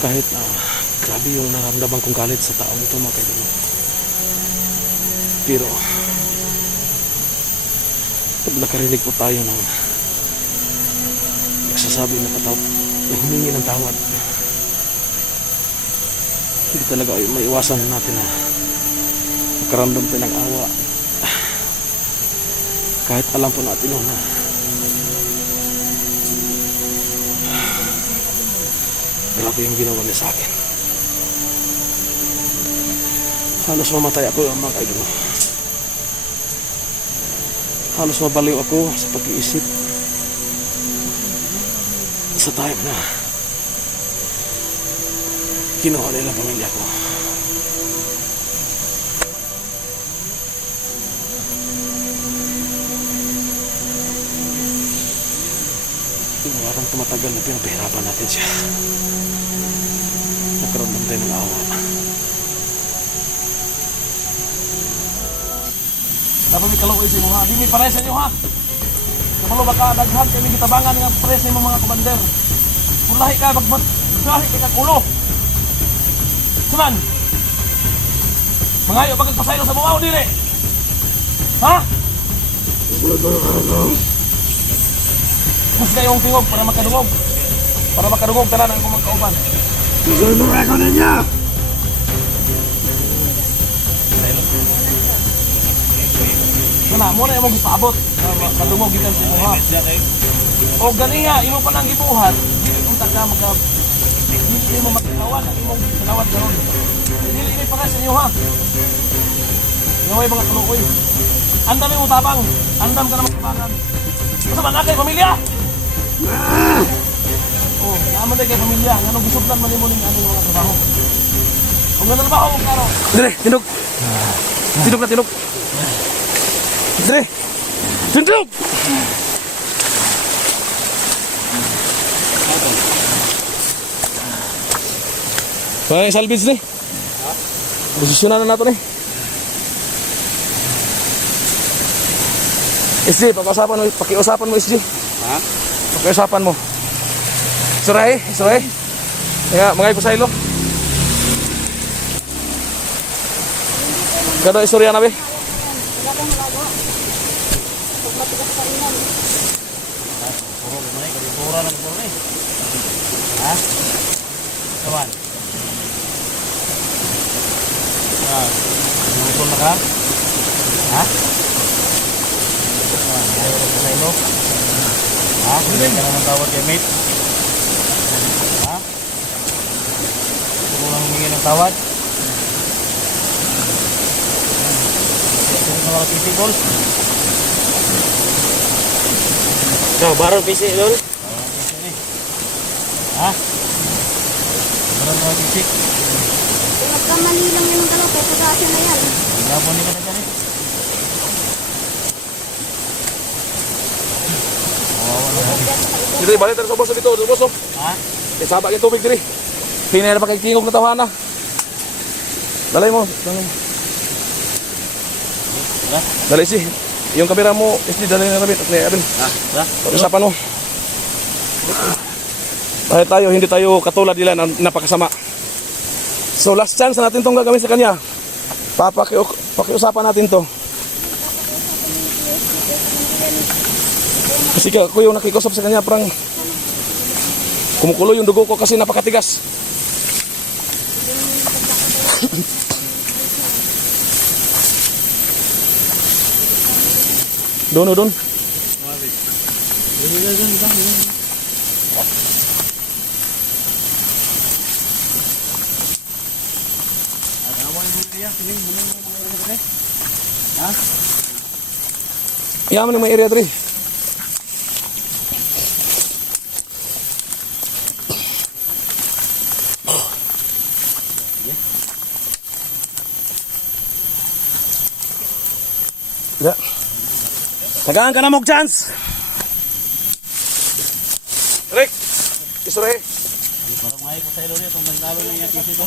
Kahit na grabe yung naramdaman kong galit sa taong ito mga kaibigan. Pero pag nakarinig po tayo ng nagsasabi na humingi ng tawad, hindi talaga ay maiwasan natin na magkaramdam tayo ng awa. Kahit alam po natin na grabe yung ginawa niya sa akin. Halos mamatay ako mga kaibigan. Halos mabaliw ako sa pag-iisip sa time na kinuha nila ang pamilya ko. Parang tumatagal na pinapahirapan natin siya. Nagkaroon tayo ng awa. Dapat may kaluoy sa inyo ha. Di may pares sa inyo ha. Kapalo baka daghan kami kitabangan ng pares sa mga komander. Kung lahi ka, lahi ka kakulo. Saman? Mangayo pagkagpasaylo sa buwaw dire. Ha? Mas kayong tingog para makadungog. Para makadungog tanan ang kumang kauban. Susunod ako ninyo! Kana, muna yung mong ipaabot. Madungog ikan sa imuha. O ganiya, imo pa nang ibuhat. Dili kung taga hindi mo magkinawan ang imong kinawat garon. Dili ini para sa inyo ha. Ngaway mga kalukoy. Andam yung tabang. Andam ka na magkabangan. Basta man akay pamilya! Oh, naman na kayo pamilya. Anong gisublan man mo ning ano yung mga trabaho. Kung nga trabaho mo karo. Dire, tinog. Tinog na tinog. Dire. Tinog. Kaya yung salvage ni. Posisyonan na nato ni. SG, pakiusapan mo SG. Ha? Pakiusapan mo. Suray. Kaya mga ipasaylo. Gado istorya na be. Ha? Kawan. Nungkol na ka? Ha? Kawan. Ha? Hindi ka naman tawad kay mate. Ha? Kung lang humingi ng tawad. Kung sa mga PC goal. No, barang PC lol. Ha? Meron mga bisik. Nagkamali lang yung dalawa, pero sa akin na yan. Wala po ni ka na dyan eh. Dito balik tayo sa boso dito, boso. Ha? Sabak yung tubig diri. Pinay na pakikingog na tawhana. Dalay mo. Wala? Dalay si. Yung kamera mo, isli dalay na namin. Abin. Ha? Wala? Pag-usapan mo. Dahil tayo, hindi tayo katulad nila na napakasama. So last chance na natin itong gagawin sa kanya. Pakiusapan natin to. Kasi ako yung nakikusap sa kanya, parang kumukulo yung dugo ko kasi napakatigas. Doon. Yaman ng may area 3. Ya. Tagaan ka na mong chance. Rick, isore. Parang ngayon ko sa ilo niya, itong nagdalo niya yung kasi ito.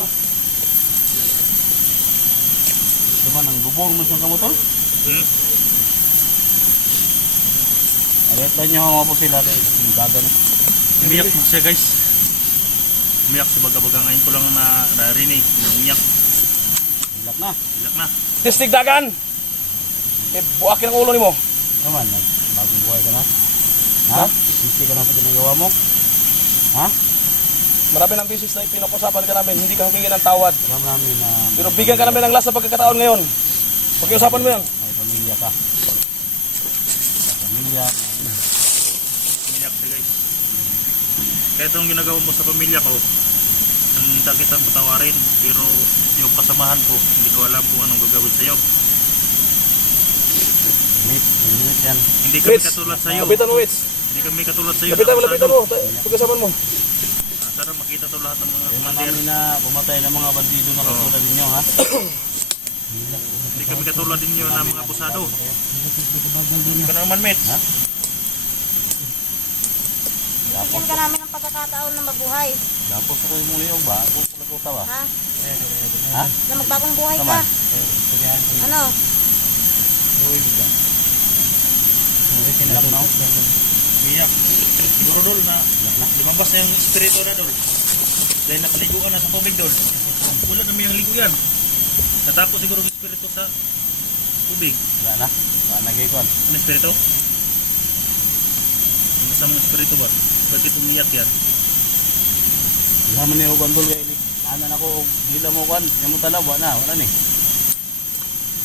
Diba, nang bubong mo siyang kamotor? Alit lang niya mga po sila. Yung gaga na. Umiyak mo siya guys. umiyak si Baga-Baga. Ngayon ko lang narinig na umiyak. Hilak na. Iyak na. Tistig dagan. Buakin ang ulo nimo. Naman, bagong buhay ka na. Ha? Sisi ka na sa ginagawa mo. Ha? Marami ng bisis na ipinakusapan ka namin, hindi ka humingi ng tawad. Alam namin na Pero bigyan ka namin ng last na pagkakataon ngayon. Pag-iusapan mo yan. may pamilya ka. May pamilya. Umiyak siya guys. Kahit anong ginagawa mo sa pamilya ko, hindi kita patawarin. Pero yung kasamahan ko, hindi ko alam kung anong gagawin sa'yo. Minit yan. Hindi kami Wits, katulad sa'yo. lapitan mo, Wits. Hindi kami katulad sa'yo. Lapitan mo, na lapitan abusado. mo. Pag-usapan mo. Sana makita to lahat ng mga Yan na commander. namin na pumatay ng mga bandido na katulad ninyo, ha? Hindi kami katulad ninyo na mga abusado. Ikaw na naman, Mets. Ha? Bigyan ka namin ng pagkakataon na mabuhay. Tapos ako yung muli ba? Ako pala ko tawa. Ha? Ha? Na magbagong buhay ka. Tama. Ano? Hilak na. Umiyak. Siguro dol na lumabas na yung espiritu na dol. Dahil nakaliguan na sa tubig dol. Wala naman yung ligo yan. Natapos siguro yung espiritu sa tubig. Wala na. Wala na gaykuan. Ano espiritu? Ano sa mga espiritu ba? Bakit umiyak yan? Naman niyo bandol kay Ilik. Ano na ko, dila mo kwan. Yan mo talab, wala ni.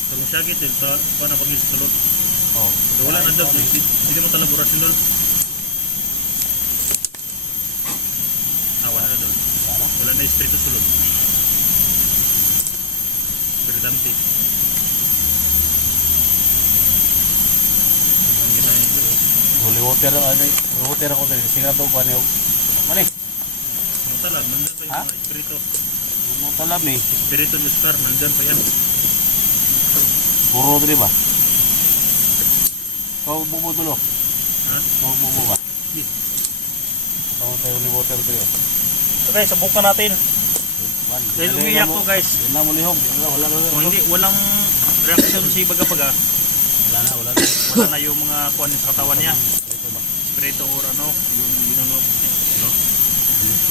Sa masyagit din sa paano pag-isip sa loob. Oh. So, wala na dol. Hindi mo talaborasyon dol. Wala na dol. Sana. Wala na espiritu sa loob. Espiritante. Ang ginaya nyo. Holy water ano, holy water ako dali. Sigurado ko ano. Mani. Ang talag, nandun pa yung Ha? mga espiritu. Mo talab ni. Espiritu ni Star, nandun pa yan. Puro diri ba? Kau bubo dulu. Ha? Kau bubo ba? Kau tayo holy water diri. So guys, subukan natin. Dahil umiyak ko guys. Yun na mo lihog. Wala na. Kung hindi, walang reaction si Baga-Baga. Wala na. Wala na yung mga kuwan sa katawan niya. Ito ba? Espiritu or ano, yung linunok niya. No?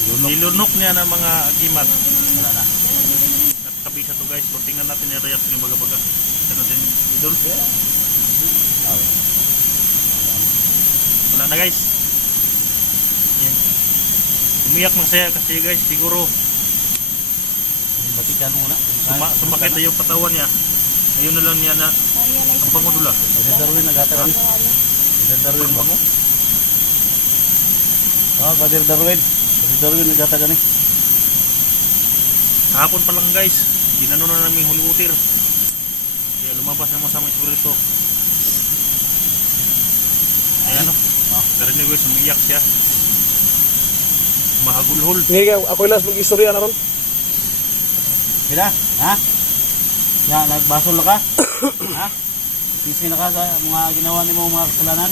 Lunok. Nilunok niya ng mga agimat. Wala na. At kabisa to guys. So tingnan natin yung reaction ni Baga-Baga. Tingnan natin, idol. Oh. Wala na guys. Yan. Umiyak na siya kasi guys, siguro Batikan muna. sumakit na yung katawan niya. Ayun na lang niya na Na-realize ang pangudula. Ada Darwin nagata kami. Ada Darwin ba? Ah, Kadir Darwin. Kadir Darwin nagata kami. Kahapon pa lang guys, ginano na namin holy water. Kaya lumabas na masamang espiritu. Ayan o. Pero ni guys, umiyak siya. Mahagulhol. Hindi ka, ako last mag-istorya na ron. Kira? Ha? Ya, nagbasol ka? Ha? Sisi na ka sa mga ginawa ni mo mga kasalanan?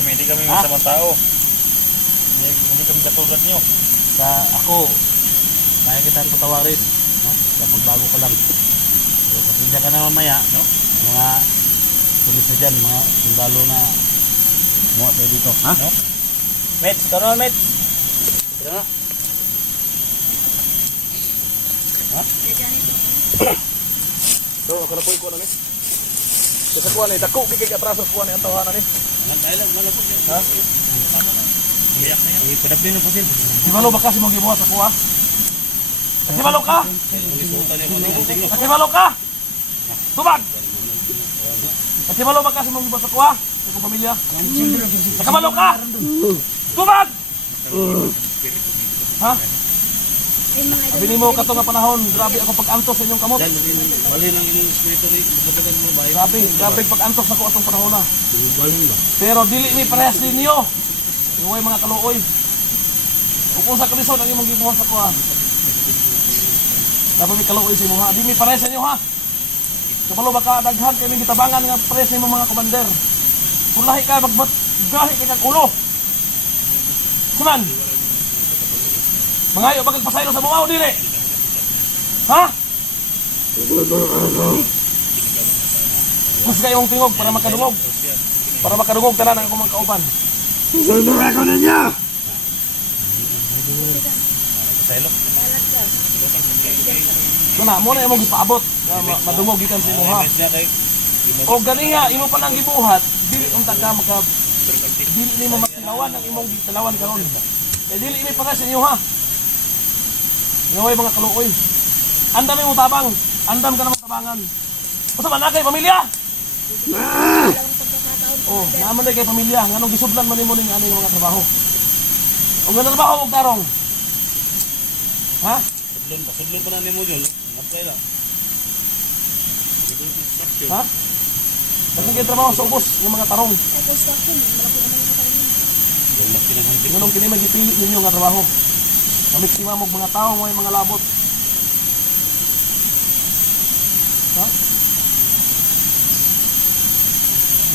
Kami hindi kami Ha? masamang tao. Hindi kami katulad nyo. Sa ako, kaya kita patawarin. Ha? Sa magbago ka lang. So, pasensya ka na mamaya, no? Mga tulis na dyan, mga sundalo na muha tayo dito. Ha? No? Mets, tara na, Mets. Kira nga. Ha? So, ako na po ikuha na, Mets. Sa kuha na, dako, kikik atraso sa kuha na yung tawanan eh. Ha? Umiyak na yan. Ipadapin na po sin. Di malo ba kasi mong gibuhat sa kuha? Di malo ka? Di malo ka? Tubag! Di malo ba kasi mong gibuhat sa kuha? Sa kong pamilya? Di malo ka? Tubag! Ha? Ay, mga idol. Sabi mo kato nga panahon, grabe ako pag-antos sa inyong kamot. Bali ng inyong espiritu ni Baga-Baga mo ba? Grabe pag-antos ako atong panahon na. Pero dili mi parehas ninyo. Iway mga kaluoy. Kung kung sa kalisod ang imong gibuhat sa kuha. Dapat mi kaluoy sa imo ha. Di mi parehas sa inyo ha. Kapalo baka daghan kay mi gitabangan nga parehas nimo mga komander. Kung lahi ka magbat gahi kay kag ulo. Kuman. Mangayo bagag pasaylo sa buaw dili. Ha? Kus kayong tingog para makadungog. Para makadungog tanan ang akong mga kaupan. Silo. Balat ka. So na, mo na imong gipaabot. Madungog gikan sa imuha. O ganiya, imo pa nang gibuhat, dili unta ka maka dili nimo matilawan ang imong gitilawan karon. Kay dili ini para sa inyo ha. Ngaway mga kaluoy. Andam mo tabang, andam ka na tabangan. Basta man na kay pamilya. Oh, naman na kay pamilya, nganong gisublan man nimo ning ano yung mga trabaho. O ganun trabaho og tarong. Ha? Sudlon pa na nimo yun. Apply lang. Ha? Kasi kayo trabaho sa ubos ng mga tarong. Ay, construction. Malaki naman sa kanila. Ganun kini magipili ninyo nga trabaho. Kamiktima mo mga tao mo mga labot. Ha?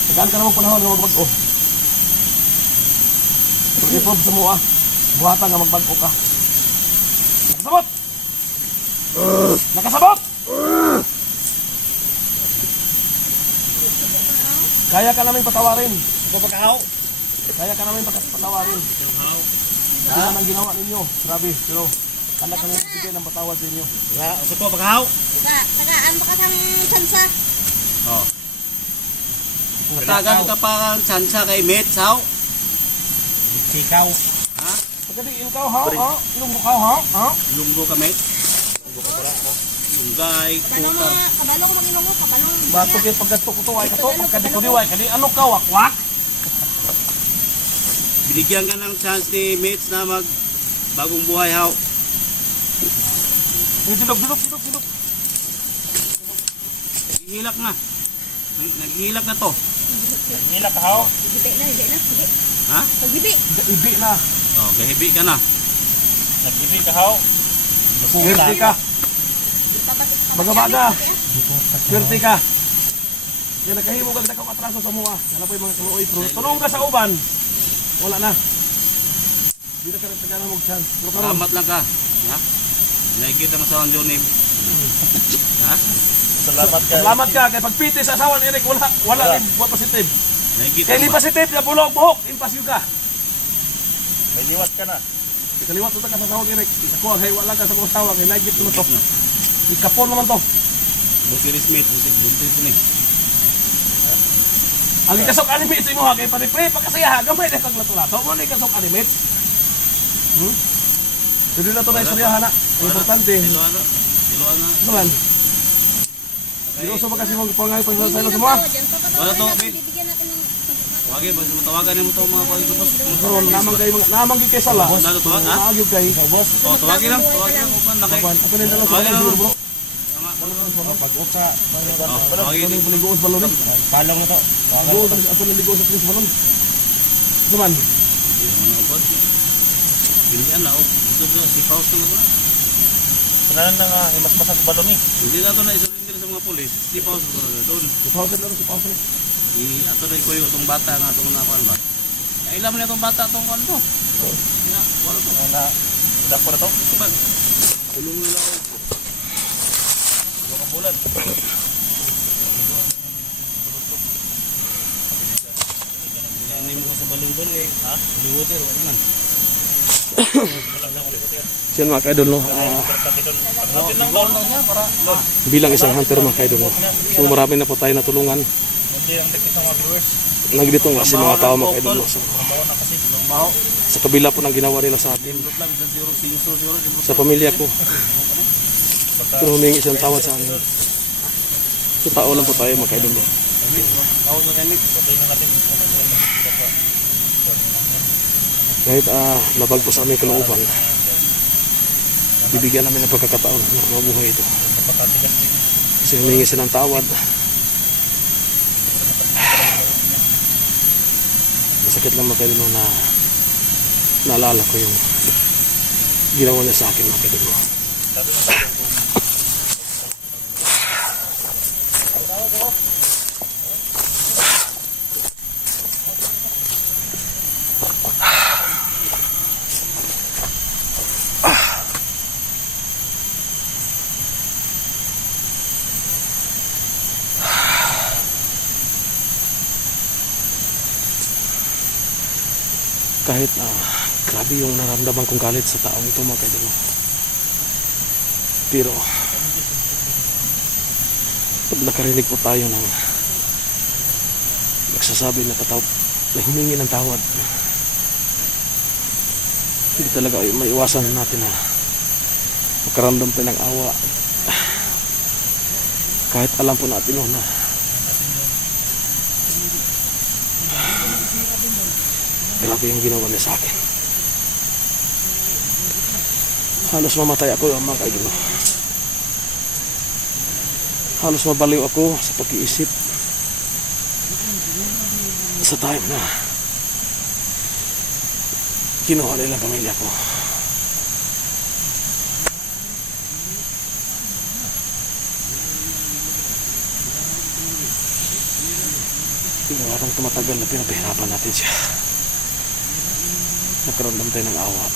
Tagaan ka naman panahon nga magbag-o. Pag-improve sa mua. Buhatan nga magbag-o ka. Nakasabot! Nakasabot! Kaya ka namin patawarin. Pagkahaw. Kaya ka namin patawarin. Ano ang ginawa ninyo? Grabe, pero anak ka namin bigay ng patawad sa inyo. Usap ko pagkahaw. Tagaan ba ka sang sansa? Oh. Tagan ka pa ang tsansa kay Metsaw. Sikaw. Ha? Pagkadiin ka, ha? Ha? Ilunggo ka, ha? Ha? Lunggo ka, Met. Lunggay, Kabalo putar. mo, kabalo ko mag-ilong mo, kabalo mo. Bato kayo pagkato ko to, ay kato, pagkadi ko diway, kadi ano ka, wakwak? Binigyan ka ng chance ni Mets na mag bagong buhay, haw. Dilog. Naghihilak na. Naghihilak na to. Nila kahaw. Hibi na, hibi. Ha? Pag-hibi. Ibi na, Oh, gahibi ka na. Nagbibi kahaw. swerte ka, Pabatik ka. baga-baga, swerte ka. Yan, nakahimo ka na kang atraso sa mua. Yan na po yung mga kaluoy, pero tunong ka sa uban, wala na. Hindi na ka rin tagana mag-chance. Pero karon, Salamat lang ka. Ha? Naigit ang asawan Johnny. Ha? Salamat ka. salamat ka, kay pagpiti sa asawa ni Eric, wala rin, wala positive. Naigit Kay ang li positive, na bulog buhok, impasyo ka. May liwat ka na. Kaliwat mo ka sa asawa ni Eric. Ako, ay wala ka sa kong asawa, kay nagit mo to. Ikapon naman to. Buti Smith, buti ito ni. Ang ikasok animates mo ha, kay panipre, pagkasaya, gamay na kang lato-lato. Ano na ikasok animates? Pwede na ito na istoryahan na. Ang importante. Tiluan na. Ito man. Sinuso ba kasi mong pangayon pang sa ilo sa mga? Wala to, Met. Bibigyan natin ng Wagi, tawagan mo to mga pagkutos. Karon namang kay sala. Nado tuwag, ha? Naagyo kay. Oh, tawagin lang. Upan na kay. Kuan, ato nila lang sa mga siguro bro. Pag-uksa. Oh, tawagin. Ano yung paligoon sa balon eh? Talong na to. Ligoon, ato naligo sa tulis balon. Ito man. Hindi naman na ubod. Pilihan na, ito si Paus na ito. Sananan na nga, imas-masa sa balon eh. Hindi na ito na isurrender sa mga polis. Si Paus na ito doon. Si Pausen lang, si Pausen. Ato na ikaw itong bata nga itong nakuhan ba? Ay, ilam na itong bata itong kuhan to. Nga, wala to. Sudak ko na to. Subag. Tulong nila ako. Mga bulan. Hindi mo ka sa balon doon eh. Ha? Liwater, wala man. Siyan mga kaidol no. Pagdating lang doon niya para Bilang isang hunter mga kaidol no. So marami na po tayo natulungan. hindi ang teknis ng mga viewers. Nagdito nga si mga tao mga kaidol no. Trabaho na kasi. Trabaho. Sa kabila po ng ginawa nila sa atin. Improve lang, isang siguro. Sa pamilya ko. Pero humingi siyang tawad sa amin. So tao lang po tayo mga kaidol no. Tawag na kami. Patayin na natin. Kahit labag po sa aming kalooban, bibigyan namin ng pagkakataon na mabuhay ito. Napakatigas din. Kasi humingi siya ng tawad. Masakit lang mga kaidol na naalala ko yung ginawa niya sa akin mga kaidol. Sabi na natin kung Kahit grabe yung naramdaman kong galit sa taong ito mga kaidol. Pero pag nakarinig po tayo ng nagsasabi na na humingi ng tawad, hindi talaga ay maiwasan natin na magkaramdam tayo ng awa. Kahit alam po natin na grabe yung ginawa niya sa akin. Halos mamatay ako, mga kaibigan. Halos mabaliw ako sa pag-iisip sa time na kinuha nila ang pamilya ko. Pero habang tumatagal na pinapahirapan natin siya, nagkaramdam tayo ng awa.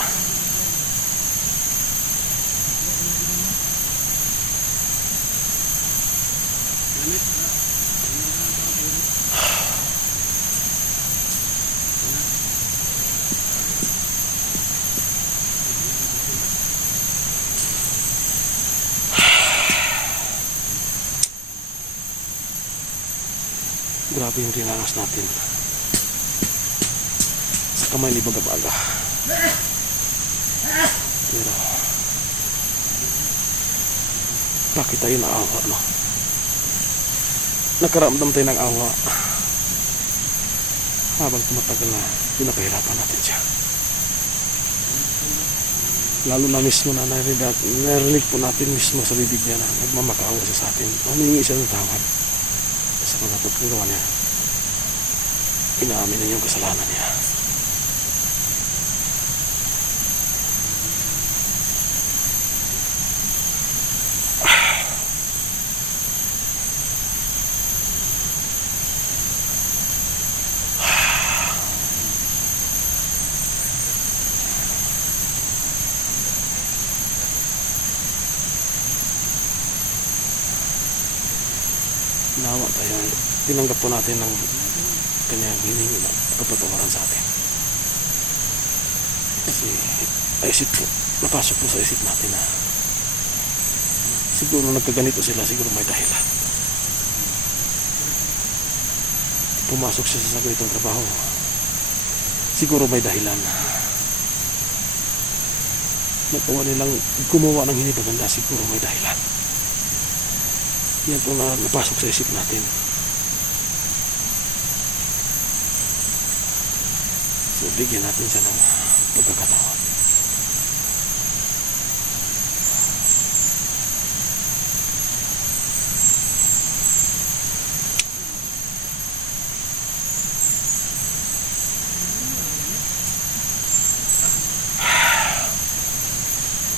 Grabe yung dinanas natin sa kamay ni Baga-Baga. Pero bakit tayo naawa, no? Nakaramdam tayo ng awa habang tumatagal na pinapahirapan natin siya. Lalo na mismo na narinig po natin mismo sa bibig niya na nagmamakaawa siya sa atin. Humingi siya ng tawad sa mga pagkagawa niya. Inaamin niya yung kasalanan niya. Nawa tayo. Tinanggap po natin ng kanyang hiningi na kapatawaran sa atin. Kasi isip po, napasok po sa isip natin na siguro nagkaganito sila, siguro may dahilan. Pumasok siya sa ganitong trabaho, siguro may dahilan. Nagawa nilang gumawa ng hindi maganda, siguro may dahilan. Yan po na napasok sa isip natin. So bigyan natin siya ng pagkakataon.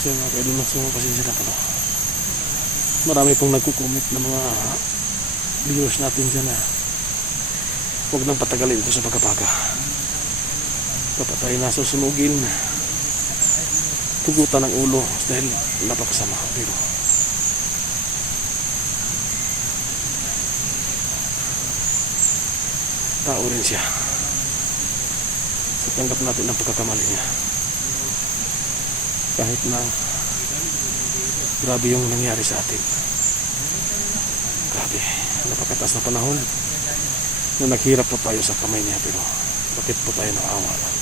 So mga kaibigan, pasensya na po. Marami pong nagkukomment ng mga viewers natin dyan na huwag nang patagalin ito sa Baga-Baga. Dapat tayo nasusunugin, tugutan ng ulo dahil napakasama. Pero tao rin siya. So tanggap natin ang pagkakamali niya. Kahit na grabe yung nangyari sa atin. Grabe. Napakataas na panahon na naghirap po tayo sa kamay niya, pero bakit po tayo naawa?